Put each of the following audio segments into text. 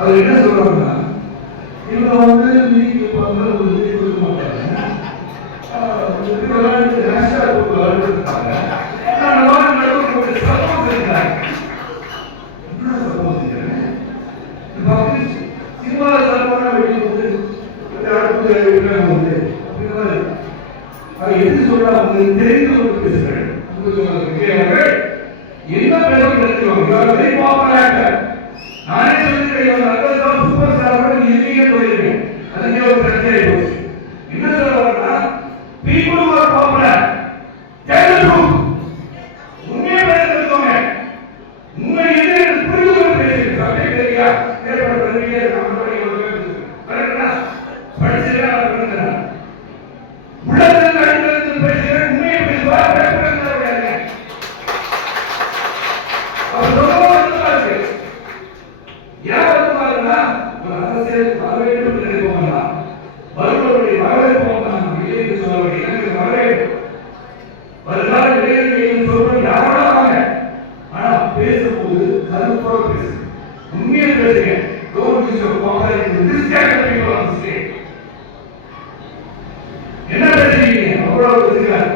அது என்ன சொல்றாங்கன்னா, இவங்க வந்து நீங்க கொடுக்க மாட்டாங்க, எது சொல்றாங்க தெரிந்து கொண்டு பேசுகிறேன். என்ன பேசுவாங்க நானே சொல்லிக்கிறேன். சூப்பர் ஸ்டார் நீங்க போயிருக்கேன். அதுக்கே ஒரு பிரச்சனை போச்சு. என்ன சொல்றாங்கன்னா, people who are popular tell the truth. உண்மையை பேசுறவங்க உண்மை எது புரிந்து பேசுறீங்க. சப்ஜெக்ட் தெரியா பேப்பர் பண்ணிட்டே கம்பெனி கரெக்டா படிச்சதா பண்ணுங்க. உள்ளத்துல அடிக்கிறது பேசுற உண்மையை பேசுவா பேப்பர் கிடையாது. அவர் சொல்லுவாங்க யார் பாருங்க ஒரு அரசியல் வரவேற்பு நினைப்போம்னா வருவருடைய வரவேற்பு இல்லைன்னு சொல்லுவாங்க. எனக்கு வரவேற்பு வருகால இளைஞர்கள் சொல்றது யாரோட வாங்க, ஆனா பேசும்போது கருத்தோட பேசு, உண்மையை பேசுங்க. என்ன பேசுறீங்க அவ்வளவு பேசுகிறார்.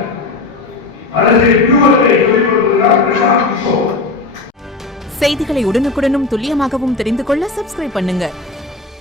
செய்திகளை உடனுக்குடனும் துல்லியமாகவும் தெரிந்து கொள்ள சப்ஸ்கிரைப் பண்ணுங்க.